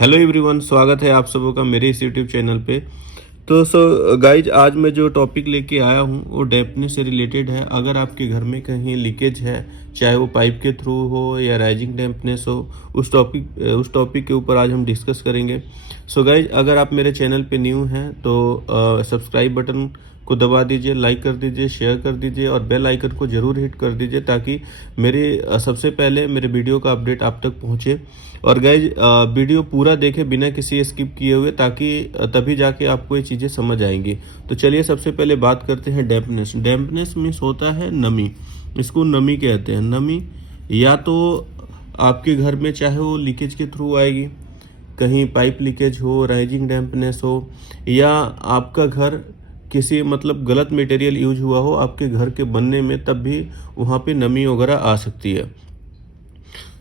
Hello everyone, स्वागत है आप सबों का मेरे इस यूट्यूब चैनल पे। तो गाइज, आज मैं जो टॉपिक लेके आया हूँ वो डैम्पनेस से रिलेटेड है। अगर आपके घर में कहीं लीकेज है, चाहे वो पाइप के थ्रू हो या राइजिंग डैम्पनेस हो, उस टॉपिक के ऊपर आज हम डिस्कस करेंगे। सो गाइज, अगर आप मेरे चैनल पे न्यू हैं तो सब्सक्राइब बटन को दबा दीजिए, लाइक कर दीजिए, शेयर कर दीजिए और बेल आइकन को ज़रूर हिट कर दीजिए ताकि सबसे पहले मेरे वीडियो का अपडेट आप तक पहुँचे। और गाइज, वीडियो पूरा देखें बिना किसी स्किप किए हुए, ताकि तभी जाके आपको ये चीज़ें समझ आएंगी। तो चलिए सबसे पहले बात करते हैं डैम्पनेस। डैम्पनेस मीन्स होता है नमी, इसको नमी कहते हैं। नमी या तो आपके घर में चाहे वो लीकेज के थ्रू आएगी, कहीं पाइप लीकेज हो, राइजिंग डैम्पनेस हो, या आपका घर किसी मतलब गलत मटेरियल यूज हुआ हो आपके घर के बनने में, तब भी वहाँ पे नमी वगैरह आ सकती है।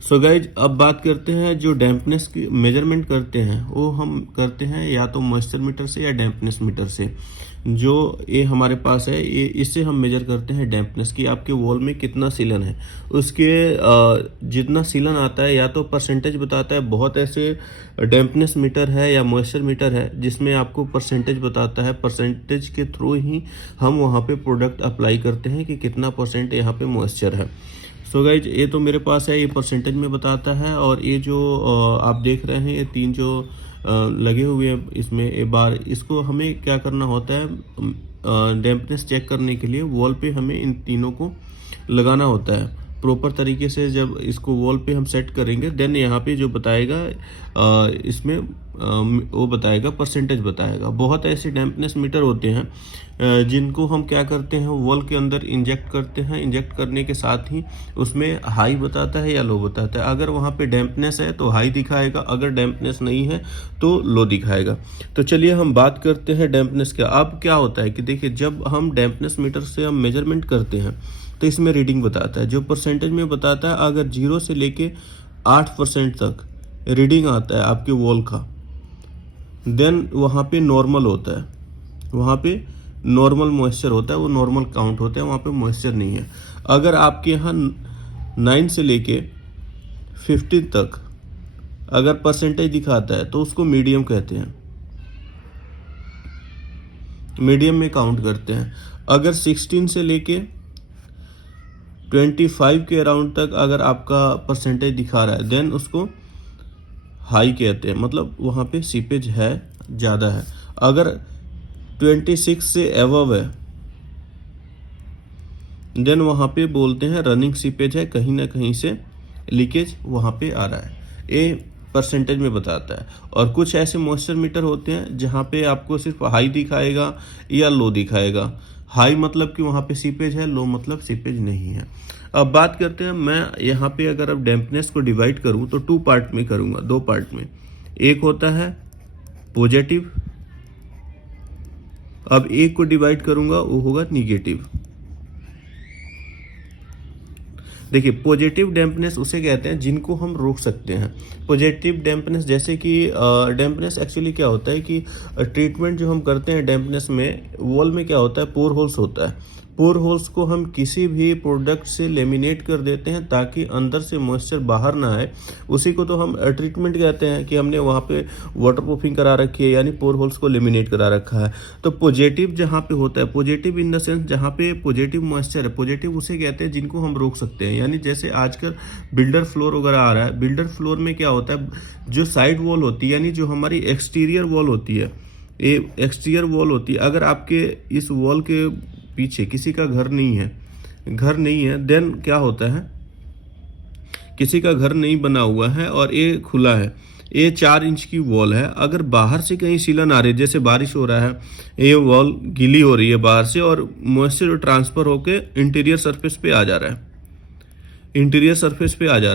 सो गाइज, अब बात करते हैं जो डैम्पनेस की मेजरमेंट करते हैं वो हम करते हैं या तो मॉइस्चर मीटर से या डैम्पनेस मीटर से। जो ये हमारे पास है, ये इससे हम मेजर करते हैं डैम्पनेस की आपके वॉल में कितना सीलन है। उसके जितना सीलन आता है या तो परसेंटेज बताता है। बहुत ऐसे डैम्पनेस मीटर है या मॉइस्चर मीटर है जिसमें आपको परसेंटेज बताता है। परसेंटेज के थ्रू ही हम वहाँ पे प्रोडक्ट अप्लाई करते हैं कि कितना परसेंट यहाँ पे मॉइस्चर है। सो गाइज, ये तो मेरे पास है, ये परसेंटेज में बताता है। और ये जो आप देख रहे हैं, ये तीन जो लगे हुए हैं इसमें ये बार, इसको हमें क्या करना होता है, डैम्पनेस चेक करने के लिए वॉल पे हमें इन तीनों को लगाना होता है प्रॉपर तरीके से। जब इसको वॉल पे हम सेट करेंगे, देन यहाँ पे जो बताएगा इसमें वो बताएगा, परसेंटेज बताएगा। बहुत ऐसे डैम्पनेस मीटर होते हैं जिनको हम क्या करते हैं, वॉल के अंदर इंजेक्ट करते हैं। इंजेक्ट करने के साथ ही उसमें हाई बताता है या लो बताता है। अगर वहाँ पे डैम्पनेस है तो हाई दिखाएगा, अगर डैम्पनेस नहीं है तो लो दिखाएगा। तो चलिए हम बात करते हैं डैम्पनेस का। अब क्या होता है कि देखिए, जब हम डैम्पनेस मीटर से हम मेजरमेंट करते हैं तो इसमें रीडिंग बताता है। जो परसेंटेज में बताता है, अगर 0 से लेके 8% तक रीडिंग आता है आपके वॉल का, देन वहाँ पे नॉर्मल होता है, वहाँ पे नॉर्मल मॉइस्चर होता है, वो नॉर्मल काउंट होता है, वहाँ पे मॉइस्चर नहीं है। अगर आपके यहाँ 9 से लेके 15 तक अगर परसेंटेज दिखाता है तो उसको मीडियम कहते हैं, मीडियम में काउंट करते हैं। अगर 16 से लेके 25 के अराउंड तक अगर आपका परसेंटेज दिखा रहा है, देन उसको हाई कहते हैं, मतलब वहाँ पे सीपेज है, ज़्यादा है। अगर 26 से एवव है, देन वहाँ पे बोलते हैं रनिंग सीपेज है, कहीं ना कहीं से लीकेज वहाँ पे आ रहा है। ये परसेंटेज में बताता है। और कुछ ऐसे मॉइस्चर मीटर होते हैं जहाँ पे आपको सिर्फ हाई दिखाएगा या लो दिखाएगा। हाई मतलब कि वहाँ पे सीपेज है, लो मतलब सीपेज नहीं है। अब बात करते हैं, मैं यहाँ पे अगर अब डैम्पनेस को डिवाइड करूँ तो 2 पार्ट में करूँगा, 2 पार्ट में। एक होता है पॉजिटिव, अब एक को डिवाइड करूँगा वो होगा निगेटिव। देखिए, पॉजिटिव डैम्पनेस उसे कहते हैं जिनको हम रोक सकते हैं। पॉजिटिव डैम्पनेस जैसे कि डैम्पनेस एक्चुअली क्या होता है कि ट्रीटमेंट जो हम करते हैं डैम्पनेस में, वॉल में क्या होता है, पोर होल्स होता है। पोर होल्स को हम किसी भी प्रोडक्ट से लेमिनेट कर देते हैं ताकि अंदर से मॉइस्चर बाहर ना आए। उसी को तो हम ट्रीटमेंट कहते हैं कि हमने वहाँ पे वाटर प्रूफिंग करा रखी है, यानी पोर होल्स को लेमिनेट करा रखा है। तो पॉजिटिव जहाँ पे होता है, पॉजिटिव इन द सेंस जहाँ पे पॉजिटिव मॉइस्चर है, पॉजिटिव उसे कहते हैं जिनको हम रोक सकते हैं। यानी जैसे आजकल बिल्डर फ्लोर वगैरह आ रहा है, बिल्डर फ्लोर में क्या होता है, जो साइड वॉल होती है, यानी जो हमारी एक्सटीरियर वॉल होती है, ये एक्सटीरियर वॉल होती है, अगर आपके इस वॉल के पीछे किसी का घर नहीं है, देन क्या होता है, किसी का घर नहीं बना हुआ है और ये खुला है, ये 4 इंच की वॉल है। अगर बाहर से कहीं सीलन आ रही है, जैसे बारिश हो रहा है, ये वॉल गीली हो रही है बाहर से और मॉइस्चर ट्रांसफर होके इंटीरियर सरफेस पे आ जा रहा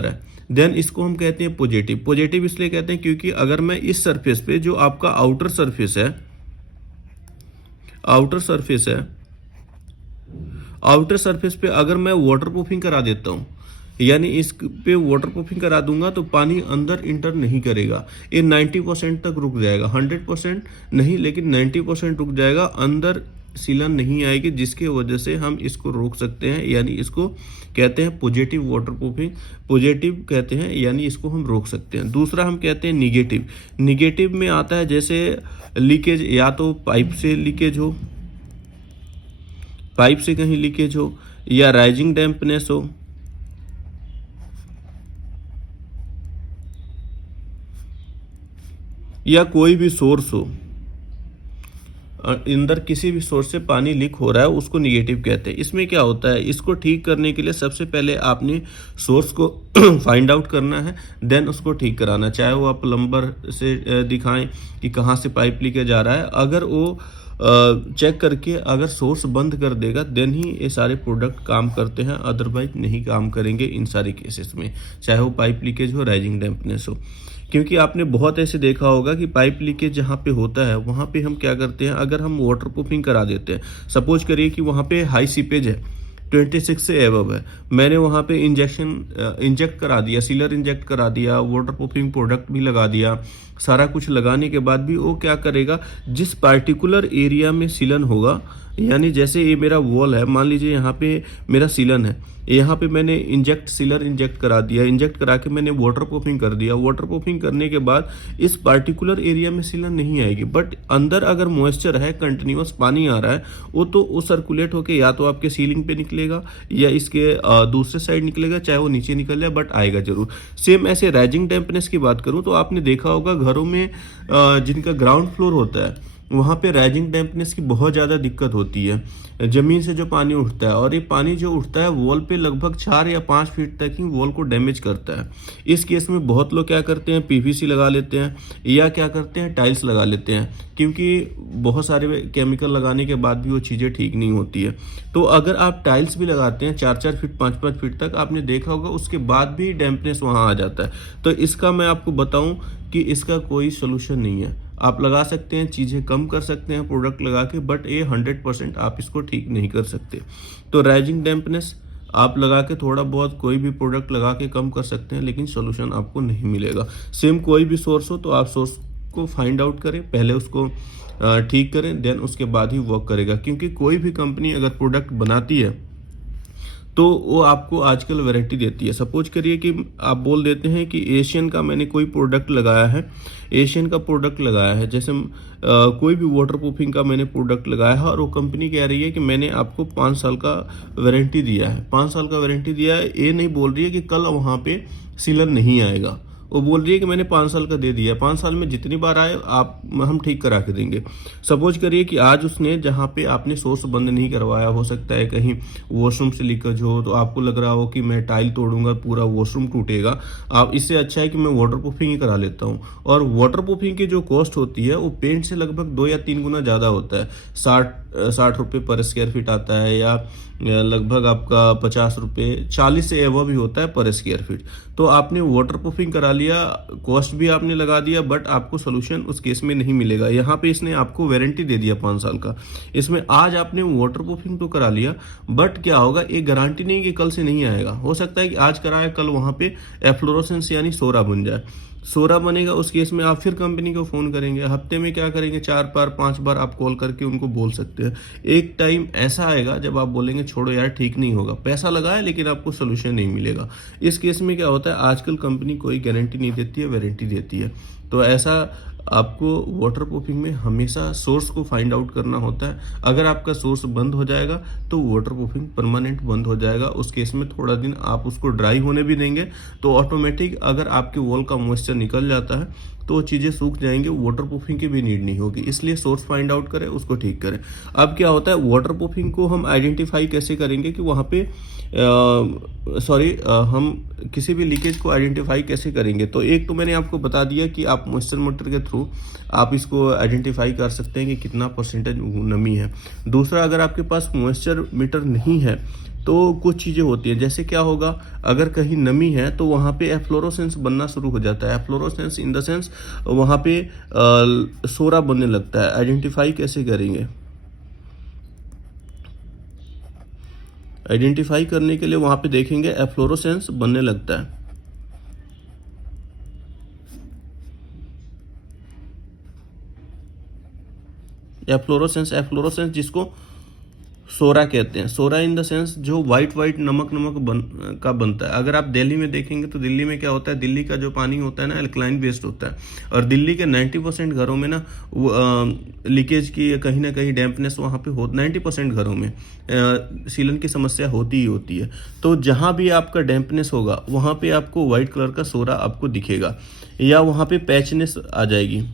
है, देन इसको हम कहते हैं पॉजिटिव। पॉजिटिव इसलिए कहते हैं क्योंकि अगर मैं इस सरफेस पे, जो आपका आउटर सरफेस है, आउटर सरफेस पे अगर मैं वाटर प्रूफिंग करा देता हूँ, यानी इस पे वाटर प्रूफिंग करा दूंगा तो पानी अंदर इंटर नहीं करेगा। ये 90% तक रुक जाएगा, 100% नहीं लेकिन 90% रुक जाएगा, अंदर सीलन नहीं आएगी, जिसके वजह से हम इसको रोक सकते हैं, यानी इसको कहते हैं पॉजिटिव वाटरप्रूफिंग। पॉजिटिव कहते हैं यानी इसको हम रोक सकते हैं। दूसरा हम कहते हैं निगेटिव। निगेटिव में आता है जैसे लीकेज, या तो पाइप से लीकेज हो, पाइप से कहीं लीकेज हो, या राइजिंग डैम्पनेस हो, या कोई भी सोर्स हो, अंदर किसी भी सोर्स से पानी लीक हो रहा है, उसको निगेटिव कहते हैं। इसमें क्या होता है, इसको ठीक करने के लिए सबसे पहले आपने सोर्स को फाइंड आउट करना है, देन उसको ठीक कराना। चाहे वो आप प्लम्बर से दिखाएं कि कहाँ से पाइप लीकेज आ रहा है, अगर वो चेक करके अगर सोर्स बंद कर देगा देन ही ये सारे प्रोडक्ट काम करते हैं, अदरवाइज नहीं काम करेंगे इन सारे केसेस में, चाहे वो पाइप लीकेज हो, राइजिंग डैम्पनेस हो। क्योंकि आपने बहुत ऐसे देखा होगा कि पाइप लीकेज जहाँ पे होता है वहाँ पे हम क्या करते हैं, अगर हम वाटर प्रूफिंग करा देते हैं, सपोज करिए कि वहाँ पे हाई सीपेज है, 26 से एबव है, मैंने वहाँ पे इंजेक्ट करा दिया, सीलर इंजेक्ट करा दिया, वाटर प्रूफिंग प्रोडक्ट भी लगा दिया, सारा कुछ लगाने के बाद भी वो क्या करेगा, जिस पार्टिकुलर एरिया में सीलन होगा, यानी जैसे ये मेरा वॉल है, मान लीजिए यहाँ पे मेरा सीलन है, यहाँ पे मैंने सीलर इंजेक्ट करा दिया, इंजेक्ट करा के मैंने वाटर प्रूफिंग कर दिया। वाटर प्रूफिंग करने के बाद इस पार्टिकुलर एरिया में सीलन नहीं आएगी, बट अंदर अगर मॉइस्चर है, कंटिन्यूअस पानी आ रहा है, वो सर्कुलेट होके या तो आपके सीलिंग पे निकलेगा या इसके दूसरे साइड निकलेगा, चाहे वो नीचे निकल जाए बट आएगा जरूर। सेम ऐसे राइजिंग डैम्पनेस की बात करूँ तो आपने देखा होगा घरों में जिनका ग्राउंड फ्लोर होता है वहाँ पे राइजिंग डैम्पनेस की बहुत ज़्यादा दिक्कत होती है। ज़मीन से जो पानी उठता है, और ये पानी जो उठता है वॉल पे लगभग 4 या 5 फीट तक ही वॉल को डैमेज करता है। इस केस में बहुत लोग क्या करते हैं, पीवीसी लगा लेते हैं या क्या करते हैं, टाइल्स लगा लेते हैं, क्योंकि बहुत सारे केमिकल लगाने के बाद भी वो चीज़ें ठीक नहीं होती है। तो अगर आप टाइल्स भी लगाते हैं 4-4 फीट 5-5 फीट तक, आपने देखा होगा उसके बाद भी डैम्पनेस वहाँ आ जाता है। तो इसका मैं आपको बताऊँ कि इसका कोई सोल्यूशन नहीं है। आप लगा सकते हैं, चीज़ें कम कर सकते हैं प्रोडक्ट लगा के, बट ये 100% आप इसको ठीक नहीं कर सकते। तो राइजिंग डैम्पनेस आप लगा के थोड़ा बहुत कोई भी प्रोडक्ट लगा के कम कर सकते हैं, लेकिन सोल्यूशन आपको नहीं मिलेगा। सेम कोई भी सोर्स हो तो आप सोर्स को फाइंड आउट करें, पहले उसको ठीक करें, देन उसके बाद ही वर्क करेगा। क्योंकि कोई भी कंपनी अगर प्रोडक्ट बनाती है तो वो आपको आजकल वारंटी देती है। सपोज करिए कि आप बोल देते हैं कि एशियन का मैंने कोई प्रोडक्ट लगाया है, एशियन का प्रोडक्ट लगाया है, जैसे कोई भी वाटर प्रूफिंग का मैंने प्रोडक्ट लगाया है, और वो कंपनी कह रही है कि मैंने आपको 5 साल का वारंटी दिया है, 5 साल का वारंटी दिया है। ये नहीं बोल रही है कि कल वहाँ पे सीलन नहीं आएगा, वो बोल रही है कि मैंने 5 साल का दे दिया, 5 साल में जितनी बार आए आप हम ठीक करा के देंगे। सपोज करिए कि आज उसने जहाँ पे आपने सोर्स बंद नहीं करवाया, हो सकता है कहीं वॉशरूम से लीकेज हो, तो आपको लग रहा हो कि मैं टाइल तोड़ूंगा पूरा वॉशरूम टूटेगा, आप इससे अच्छा है कि मैं वाटर प्रूफिंग ही करा लेता हूँ। और वाटर प्रूफिंग की जो कॉस्ट होती है वो पेंट से लगभग 2 या 3 गुना ज़्यादा होता है। 60 रुपये पर स्क्वायर फीट आता है, या लगभग आपका 50 रुपये, 40 से एवं भी होता है पर स्क्वायर फीट। तो आपने वाटर प्रूफिंग करा लिया, कॉस्ट भी आपने लगा दिया, बट आपको सोल्यूशन उस केस में नहीं मिलेगा। यहाँ पे इसने आपको वारंटी दे दिया 5 साल का, इसमें आज आपने वाटर प्रूफिंग तो करा लिया, बट क्या होगा, एक गारंटी नहीं कि कल से नहीं आएगा। हो सकता है कि आज कराया, कल वहाँ पे एफ्लोरोसेंस यानी सोरा बन जाए। सोरा बनेगा, उस केस में आप फिर कंपनी को फ़ोन करेंगे, हफ्ते में क्या करेंगे, 4 बार 5 बार आप कॉल करके उनको बोल सकते हैं। एक टाइम ऐसा आएगा जब आप बोलेंगे छोड़ो यार ठीक नहीं होगा, पैसा लगाए लेकिन आपको सोल्यूशन नहीं मिलेगा। इस केस में क्या होता है, आजकल कंपनी कोई गारंटी नहीं देती है, वारंटी देती है। तो ऐसा आपको वाटर प्रूफिंग में हमेशा सोर्स को फाइंड आउट करना होता है। अगर आपका सोर्स बंद हो जाएगा तो वाटर प्रूफिंग परमानेंट बंद हो जाएगा। उस केस में थोड़ा दिन आप उसको ड्राई होने भी देंगे तो ऑटोमेटिक अगर आपके वॉल का मॉइस्चर निकल जाता है तो चीज़ें सूख जाएंगी, वाटर प्रूफिंग की भी नीड नहीं होगी। इसलिए सोर्स फाइंड आउट करें, उसको ठीक करें। अब क्या होता है, वाटर प्रूफिंग को हम आइडेंटिफाई कैसे करेंगे कि वहाँ पे हम किसी भी लीकेज को आइडेंटिफाई कैसे करेंगे। तो एक तो मैंने आपको बता दिया कि आप मॉइस्चर मीटर के थ्रू आप इसको आइडेंटिफाई कर सकते हैं कि कितना परसेंटेज नमी है। दूसरा, अगर आपके पास मॉइस्चर मीटर नहीं है तो कुछ चीज़ें होती हैं, जैसे क्या होगा, अगर कहीं नमी है तो वहाँ पे एफ्लोरोसेंस बनना शुरू हो जाता है। एफ्लोरोसेंस इन द सेंस वहाँ पे सोरा बनने लगता है। आइडेंटिफाई कैसे करेंगे, आइडेंटिफाई करने के लिए वहाँ पे देखेंगे एफ्लोरोसेंस बनने लगता है। एफ्लोरोसेंस, एफ्लोरोसेंस जिसको सोरा कहते हैं। सोरा इन द सेंस जो वाइट वाइट नमक नमक का बनता है। अगर आप दिल्ली में देखेंगे तो दिल्ली में क्या होता है, दिल्ली का जो पानी होता है ना अल्कलाइन बेस्ड होता है, और दिल्ली के 90% घरों में ना लीकेज की कहीं ना कहीं डैम्पनेस वहाँ पे हो 90% घरों में सीलन की समस्या होती ही होती है। तो जहाँ भी आपका डैम्पनेस होगा वहाँ पे आपको वाइट कलर का सोरा आपको दिखेगा, या वहाँ पे पैचनेस आ जाएगी,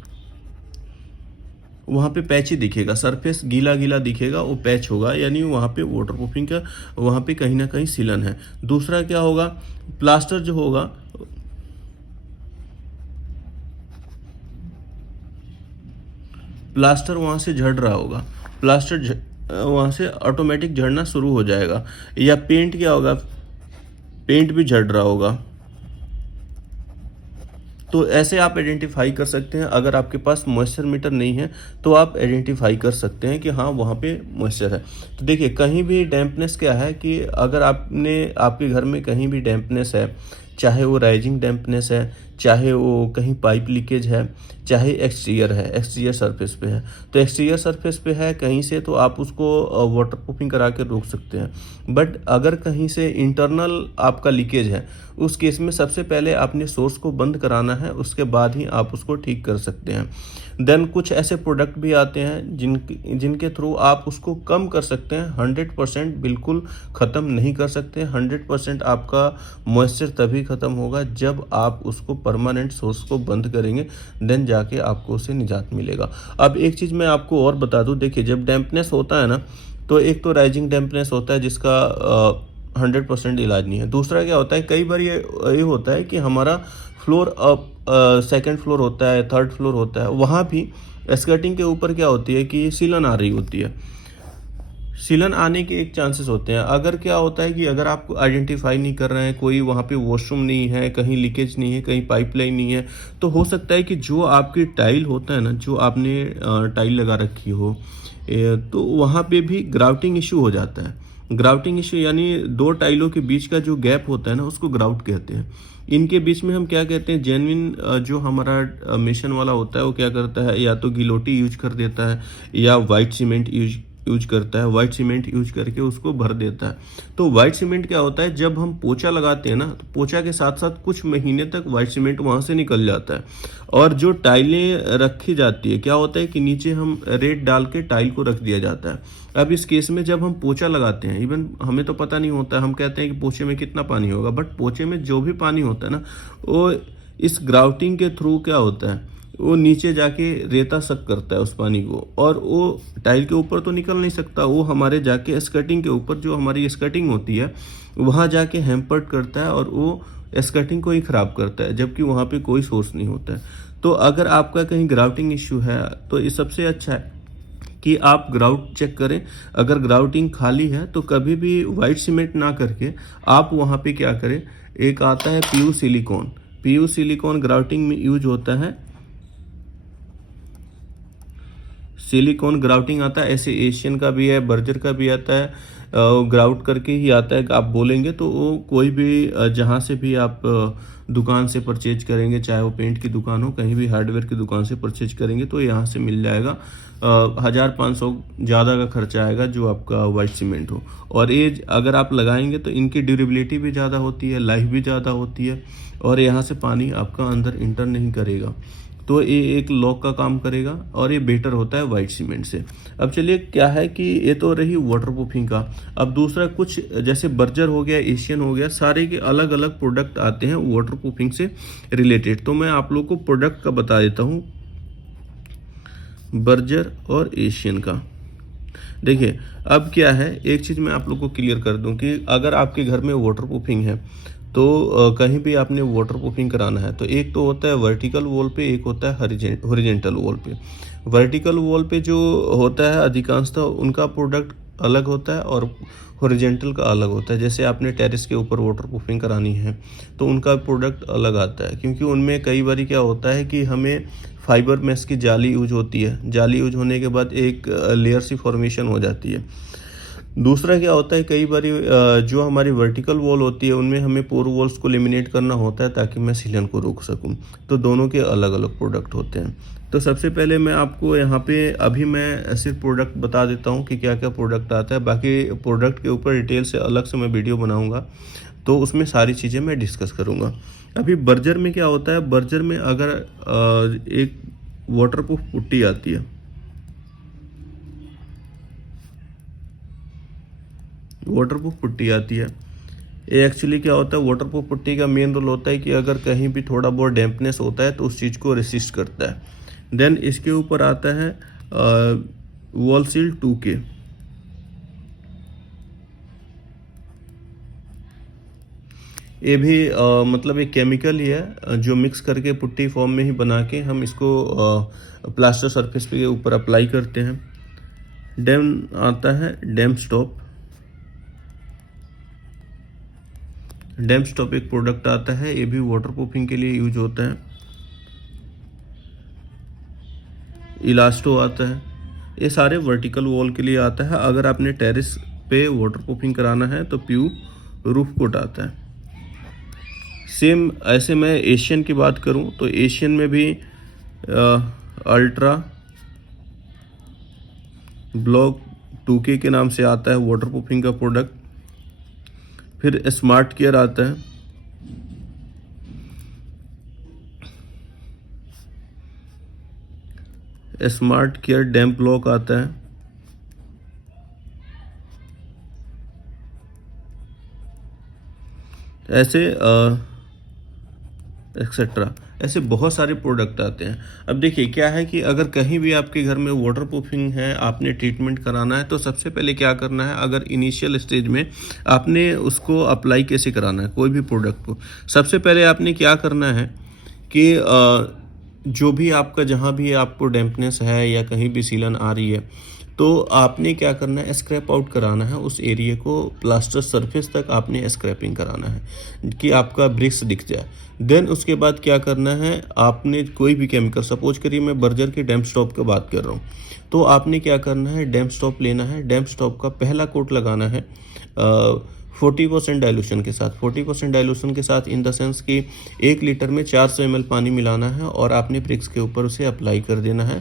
वहाँ पे पैच ही दिखेगा, सरफेस गीला गीला दिखेगा, वो पैच होगा, यानी वहाँ पे वाटर प्रूफिंग का वहाँ पे कहीं ना कहीं सीलन है। दूसरा क्या होगा, प्लास्टर जो होगा प्लास्टर वहाँ से झड़ रहा होगा, प्लास्टर वहाँ से ऑटोमेटिक झड़ना शुरू हो जाएगा। या पेंट क्या होगा, पेंट भी झड़ रहा होगा। तो ऐसे आप आइडेंटिफाई कर सकते हैं। अगर आपके पास मॉइस्चर मीटर नहीं है तो आप आइडेंटिफाई कर सकते हैं कि हाँ वहाँ पे मॉइस्चर है। तो देखिए कहीं भी डैम्पनेस क्या है कि अगर आपके घर में कहीं भी डैम्पनेस है, चाहे वो राइजिंग डैम्पनेस है, चाहे वो कहीं पाइप लीकेज है, चाहे एक्सटीरियर है, एक्सटीरियर सरफेस पे है, तो एक्सटीरियर सरफेस पे है कहीं से तो आप उसको वाटर प्रूफिंग करा के रोक सकते हैं। बट अगर कहीं से इंटरनल आपका लीकेज है, उस केस में सबसे पहले आपने सोर्स को बंद कराना है, उसके बाद ही आप उसको ठीक कर सकते हैं। देन कुछ ऐसे प्रोडक्ट भी आते हैं जिनके थ्रू आप उसको कम कर सकते हैं। 100% बिल्कुल ख़त्म नहीं कर सकते। 100% आपका मॉइस्चर तभी ख़त्म होगा जब आप उसको परमानेंट सोर्स को बंद करेंगे, देन जाके आपको उससे निजात मिलेगा। अब एक चीज़ मैं आपको और बता दूं, देखिए जब डैम्पनेस होता है ना, तो एक तो राइजिंग डैम्पनेस होता है जिसका 100% इलाज नहीं है। दूसरा क्या होता है, कई बार ये होता है कि हमारा फ्लोर अप सेकंड फ्लोर होता है, थर्ड फ्लोर होता है, वहाँ भी स्कर्टिंग के ऊपर क्या होती है कि सीलन आ रही होती है। सीलन आने के एक चांसेस होते हैं। अगर क्या होता है कि अगर आप आइडेंटिफाई नहीं कर रहे हैं, कोई वहाँ पे वॉशरूम नहीं है, कहीं लीकेज नहीं है, कहीं पाइपलाइन नहीं है, तो हो सकता है कि जो आपकी टाइल होता है ना, जो आपने टाइल लगा रखी हो, तो वहाँ पे भी ग्राउटिंग इशू हो जाता है। ग्राउटिंग इशू यानी दो टाइलों के बीच का जो गैप होता है ना, उसको ग्राउट कहते हैं। इनके बीच में हम क्या कहते हैं, जेन्युइन जो हमारा मेशन वाला होता है वो क्या करता है, या तो गिलोटी यूज कर देता है या वाइट सीमेंट यूज करता है। वाइट सीमेंट यूज करके उसको भर देता है। तो वाइट सीमेंट क्या होता है, जब हम पोछा लगाते हैं ना, तो पोछा के साथ साथ कुछ महीने तक वाइट सीमेंट वहां से निकल जाता है, और जो टाइलें रखी जाती है, क्या होता है कि नीचे हम रेत डाल के टाइल को रख दिया जाता है। अब इस केस में जब हम पोछा लगाते हैं, इवन हमें तो पता नहीं होता, हम कहते हैं कि पोछे में कितना पानी होगा, बट पोछे में जो भी पानी होता है ना, वो इस ग्राउटिंग के थ्रू क्या होता है, वो नीचे जाके रेता सक करता है उस पानी को, और वो टाइल के ऊपर तो निकल नहीं सकता, वो हमारे जाके स्कर्टिंग के ऊपर, जो हमारी स्कर्टिंग होती है, वहाँ जाके हैम्पर्ड करता है और वो स्कर्टिंग को ही ख़राब करता है, जबकि वहाँ पे कोई सोर्स नहीं होता है। तो अगर आपका कहीं ग्राउटिंग इश्यू है तो ये सबसे अच्छा है कि आप ग्राउट चेक करें। अगर ग्राउटिंग खाली है तो कभी भी वाइट सीमेंट ना करके आप वहाँ पे क्या करें, एक आता है PU silicone. PU silicone grouting में यूज होता है, सिलिकॉन ग्राउटिंग आता है, ऐसे एशियन का भी है, बर्जर का भी आता है, ग्राउट करके ही आता है। आप बोलेंगे तो वो कोई भी जहाँ से भी आप दुकान से परचेज करेंगे, चाहे वो पेंट की दुकान हो, कहीं भी हार्डवेयर की दुकान से परचेज करेंगे तो यहाँ से मिल जाएगा। 1500 ज़्यादा का खर्चा आएगा जो आपका वाइट सीमेंट हो, और ये अगर आप लगाएंगे तो इनकी ड्यूरेबिलिटी भी ज़्यादा होती है, लाइफ भी ज़्यादा होती है, और यहाँ से पानी आपका अंदर इंटर नहीं करेगा। तो ये एक लॉक का काम करेगा, और ये बेटर होता है वाइट सीमेंट से। अब चलिए क्या है कि ये तो रही वाटरप्रूफिंग का। अब दूसरा कुछ जैसे बर्जर हो गया, एशियन हो गया, सारे के अलग अलग प्रोडक्ट आते हैं वाटरप्रूफिंग से रिलेटेड। तो मैं आप लोग को प्रोडक्ट का बता देता हूँ, बर्जर और एशियन का। देखिए अब क्या है, एक चीज़ मैं आप लोग को क्लियर कर दूं कि अगर आपके घर में वाटरप्रूफिंग है तो कहीं भी आपने वाटरप्रूफिंग कराना है तो एक तो होता है वर्टिकल वॉल पे, एक होता है हॉरिजॉन्टल वॉल पे। वर्टिकल वॉल पे जो होता है अधिकांशतः उनका प्रोडक्ट अलग होता है और हॉरिजॉन्टल का अलग होता है। जैसे आपने टेरेस के ऊपर वाटरप्रूफिंग करानी है तो उनका प्रोडक्ट अलग आता है, क्योंकि उनमें कई बार क्या होता है कि हमें फाइबर मेश की जाली यूज होती है। जाली यूज होने के बाद एक लेयर सी फॉर्मेशन हो जाती है दूसरा क्या होता है, कई बार जो हमारी वर्टिकल वॉल होती है उनमें हमें पोर वॉल्स को एलिमिनेट करना होता है ताकि मैं सीलन को रोक सकूं। तो दोनों के अलग अलग प्रोडक्ट होते हैं। तो सबसे पहले मैं आपको यहाँ पे अभी मैं सिर्फ प्रोडक्ट बता देता हूँ कि क्या क्या प्रोडक्ट आता है। बाकी प्रोडक्ट के ऊपर डिटेल से अलग से मैं वीडियो बनाऊँगा, तो उसमें सारी चीज़ें मैं डिस्कस करूँगा। अभी बर्जर में क्या होता है, बर्जर में अगर एक वाटरप्रूफ पुट्टी आती है, वाटरप्रूफ पुट्टी आती है। ये एक्चुअली क्या होता है, वाटरप्रूफ पुट्टी का मेन रोल होता है कि अगर कहीं भी थोड़ा बहुत डैम्पनेस होता है तो उस चीज़ को रेसिस्ट करता है। देन इसके ऊपर आता है वॉलसील 2K। ये भी मतलब एक केमिकल ही है जो मिक्स करके पुट्टी फॉर्म में ही बना के हम इसको प्लास्टर सरफेस के ऊपर अप्लाई करते हैं। देन आता है डैम स्टॉप। डैम स्टॉप एक प्रोडक्ट आता है, ये भी वाटरप्रूफिंग के लिए यूज होता है। इलास्टो आता है, ये सारे वर्टिकल वॉल के लिए आता है। अगर आपने टेरेस पे वाटरप्रूफिंग कराना है तो प्यू रूफ कोट आता है। सेम ऐसे मैं एशियन की बात करूं तो एशियन में भी अल्ट्रा ब्लॉक 2K के नाम से आता है वाटरप्रूफिंग का प्रोडक्ट। फिर स्मार्ट केयर आता है, स्मार्ट केयर डैम्प ब्लॉक आता है। ऐसे एक्सेट्रा ऐसे बहुत सारे प्रोडक्ट आते हैं। अब देखिए क्या है कि अगर कहीं भी आपके घर में वाटरप्रूफिंग है, आपने ट्रीटमेंट कराना है, तो सबसे पहले क्या करना है, अगर इनिशियल स्टेज में आपने उसको अप्लाई कैसे कराना है कोई भी प्रोडक्ट को, सबसे पहले आपने क्या करना है कि जो भी आपका जहाँ भी आपको डैम्पनेस है या कहीं भी सीलन आ रही है, तो आपने क्या करना है, स्क्रैप आउट कराना है उस एरिया को, प्लास्टर सरफेस तक आपने स्क्रैपिंग कराना है कि आपका ब्रिक्स दिख जाए। देन उसके बाद क्या करना है, आपने कोई भी केमिकल, सपोज करिए मैं बर्जर के डैम्प स्टॉप की बात कर रहा हूँ, तो आपने क्या करना है, डैम्प स्टॉप लेना है। डैम्प स्टॉप का पहला कोट लगाना है 40% डाइल्यूशन के साथ। 40% डाइल्यूशन के साथ इन द सेंस कि 1 लीटर में 400 ml पानी मिलाना है और आपने ब्रिक्स के ऊपर उसे अप्लाई कर देना है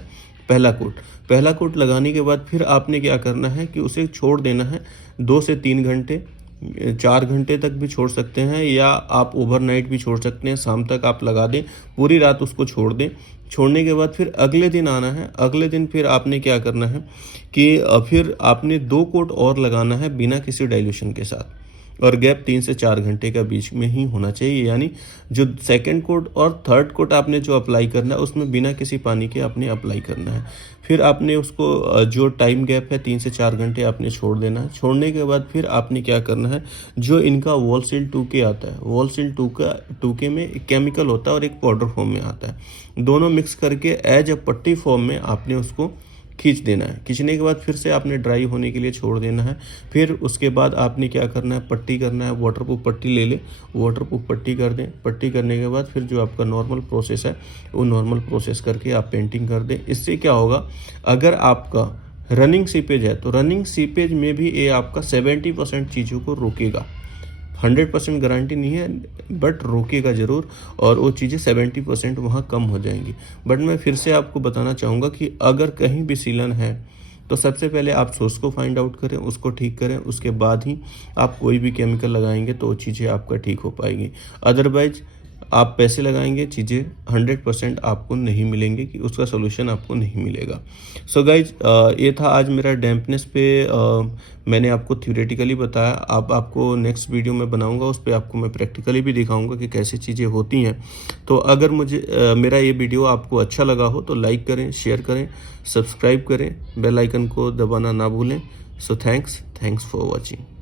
पहला कोट। पहला कोट लगाने के बाद फिर आपने क्या करना है कि उसे छोड़ देना है 2 से 3 घंटे, 4 घंटे तक भी छोड़ सकते हैं, या आप ओवरनाइट भी छोड़ सकते हैं। शाम तक आप लगा दें, पूरी रात उसको छोड़ दें। छोड़ने के बाद फिर अगले दिन आना है। अगले दिन फिर आपने क्या करना है कि फिर आपने 2 कोट और लगाना है बिना किसी डाइल्यूशन के साथ, और गैप 3 से 4 घंटे का बीच में ही होना चाहिए। यानी जो सेकंड कोट और थर्ड कोट आपने जो अप्लाई करना है उसमें बिना किसी पानी के आपने अप्लाई करना है। फिर आपने उसको जो टाइम गैप है 3 से 4 घंटे आपने छोड़ देना है। छोड़ने के बाद फिर आपने क्या करना है, जो इनका वॉलसील 2K आता है, वॉलसील 2K में एक केमिकल होता है और एक पाउडर फॉर्म में आता है, दोनों मिक्स करके एज अ पट्टी फॉर्म में आपने उसको खींच देना है। खींचने के बाद फिर से आपने ड्राई होने के लिए छोड़ देना है। फिर उसके बाद आपने क्या करना है, पट्टी करना है। वाटरप्रूफ पट्टी ले ले, वाटरप्रूफ पट्टी कर दें। पट्टी करने के बाद फिर जो आपका नॉर्मल प्रोसेस है वो नॉर्मल प्रोसेस करके आप पेंटिंग कर दें। इससे क्या होगा, अगर आपका रनिंग सीपेज है तो रनिंग सीपेज में भी ये आपका 70% चीज़ों को रोकेगा। 100% गारंटी नहीं है, बट रोकेगा ज़रूर, और वो चीज़ें 70% वहाँ कम हो जाएंगी। बट मैं फिर से आपको बताना चाहूँगा कि अगर कहीं भी सीलन है तो सबसे पहले आप सोर्स को फाइंड आउट करें, उसको ठीक करें, उसके बाद ही आप कोई भी केमिकल लगाएंगे तो वो चीज़ें आपका ठीक हो पाएगी। अदरवाइज आप पैसे लगाएंगे, चीज़ें 100% आपको नहीं मिलेंगे, कि उसका सोल्यूशन आपको नहीं मिलेगा। सो गाइज, ये था आज मेरा डैम्पनेस पे मैंने आपको थ्योरेटिकली बताया। अब आपको नेक्स्ट वीडियो में बनाऊंगा, उस पर आपको मैं प्रैक्टिकली भी दिखाऊंगा कि कैसे चीज़ें होती हैं। तो अगर मेरा ये वीडियो आपको अच्छा लगा हो तो लाइक करें, शेयर करें, सब्सक्राइब करें, बेल आइकन को दबाना ना भूलें। So thanks for watching.